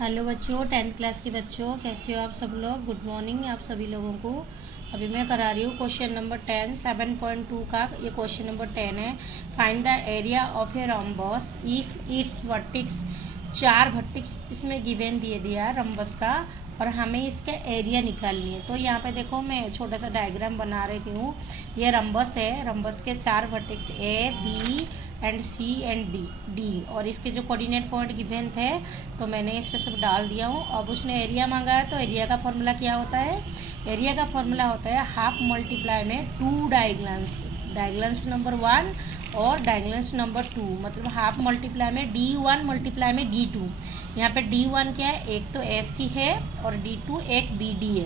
Hello बच्चों, 10th class के बच्चों, कैसे हो आप सब लोग। गुड मॉर्निंग आप सभी लोगों को। अभी मैं करा रही हूँ क्वेश्चन नंबर 10 7.2 का। ये क्वेश्चन नंबर 10 है। Find the area of A rhombus if it's vertices, 4 vertices इसमें गिवन दिया रम्बस का, और हमें इसका एरिया निकालनी है। तो यहाँ पे देखो, मैं छोटा सा डायग्राम बना रही हूँ। ये रम्बस है, रम्बस के 4 vertices A B and C and D, और इसके जो कोऑर्डिनेट पॉइंट गिवन थे तो मैंने इस पर सब डाल दिया हूँ। अब उसने एरिया मांगा है, तो एरिया का फॉर्मूला क्या होता है। एरिया का फॉर्मूला होता है हाफ मल्टीप्लाई में 2 डायगोनल्स, डायगोनल्स नंबर 1 और डायगोनल्स नंबर 2, मतलब हाफ मल्टीप्लाई में D1 मल्टीप्लाई में D2। यहाँ पे D1 क्या है, एक तो AC है और D2 एक BD है।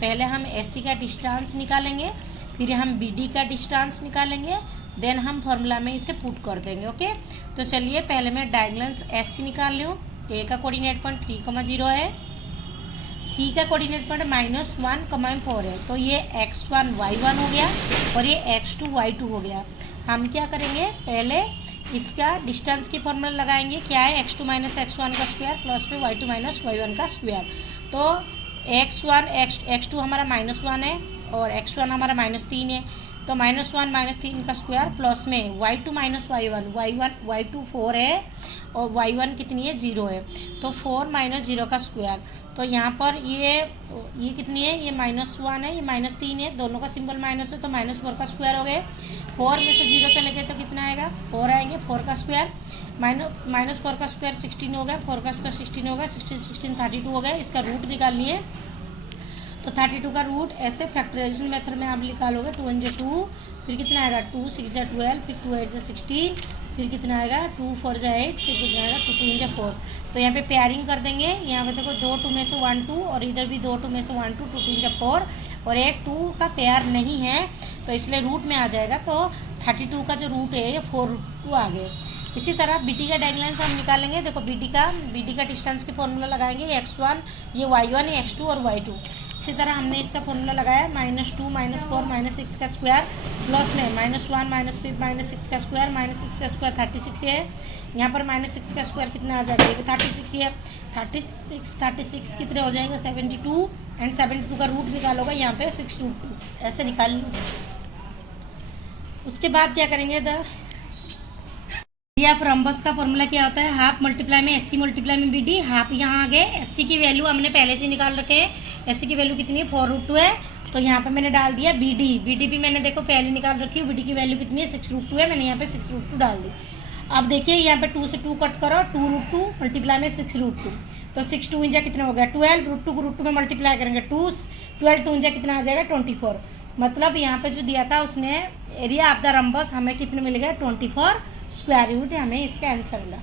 पहले हम AC का डिस्टेंस निकालेंगे, फिर हम BD का डिस्टेंस निकालेंगे, देन हम फॉर्मूला में इसे पुट कर देंगे। ओके, तो चलिए पहले मैं डायगोनल्स AC निकाल लूँ। ए का कोऑर्डिनेट पॉइंट 3,0 है, सी का कोऑर्डिनेट पॉइंट -1,4 है। तो ये x1 y1 हो गया और ये x2 y2 हो गया। हम क्या करेंगे, पहले इसका डिस्टेंस की फॉर्मूला लगाएंगे। क्या है, x2 - x1 का स्क्वायर प्लस में y2 - y1 का स्क्वायर। तो x2 हमारा -1 है और x1 हमारा -3 है। तो -1 - 3 का स्क्वायर प्लस में y2 - y1, y2 4 है और y1 कितनी है, 0 है। तो 4 - 0 का स्क्वायर। तो यहाँ पर ये कितनी है, ये -1 है, ये -3 है, दोनों का सिंबल माइनस है, तो -4 का स्क्वायर हो गए। 4 में से 0 चले गए तो कितना आएगा, 4 आएंगे। 4 का स्क्वायर -4 का स्क्वायर 16 हो गया, 4 का स्क्वायर 16 हो गया, 16 32 हो गया। इसका रूट निकालनी है, तो 32 का रूट ऐसे फैक्टराइजेशन मेथड में आप निकालोगे। 2 × 2, फिर कितना आएगा, 2 × 6 = 12, फिर 2 × 8 = 16, फिर कितना आएगा, 2 × 4 = 8, फिर कितना आएगा, 2 × 2 = 4। तो यहाँ पे पेयरिंग कर देंगे। यहाँ पे देखो 2 2 में से 1 2, और इधर भी 2 2 में से 1 2, 2 2 × 4, और एक 2 का पेयर नहीं है तो इसलिए रूट में आ जाएगा। तो 32 का जो रूट है ये 4√2 आ गए। इसी तरह BD का डायगोनल्स हम निकालेंगे। देखो BD का डिस्टेंस की फॉर्मूला लगाएंगे। x1 ये y1 है, x2 और y2। इसी तरह हमने इसका फॉर्मूला लगाया, -2 -4 -6 का स्क्वायर प्लस में -1 -5 -6 का स्क्वायर, -6 का स्क्वायर 36 है। यहाँ पर -6 का स्क्वायर कितना आ जाएगा, ये भी 36 है। 36 कितने हो जाएंगे, 72, एंड 72 का रूट निकालोगे यहाँ पे 6√2, ऐसे निकाल लो। उसके बाद क्या करेंगे, एरिया ऑफ रम्बस का फॉर्मूला क्या होता है, हाफ मल्टीप्लाई में AC मल्टीप्लाई में BD। हाफ यहाँ आ गए, SC की वैल्यू हमने पहले से निकाल रखे हैं। SC की वैल्यू कितनी है, 4√2 है। तो यहाँ पे मैंने डाल दिया BD भी मैंने देखो पहले निकाल रखी हूँ। BD की वैल्यू कितनी है, 6√2 है, मैंने यहाँ पे 6√2 डाल दी। अब देखिए यहाँ पे 2 से 2 कट करो, 2√2 मल्टीप्लाई में 6√2, तो 6 2 × कितना हो गया, 12। √2 को √2 में मल्टीप्लाई करेंगे, 12 2 × कितना आ जाएगा, 24। मतलब यहाँ पे जो दिया था उसने, एरिया ऑफ द रम्बस हमें कितने मिल गए, 24 स्क्वायर रूट हमें इसका आंसर मिला।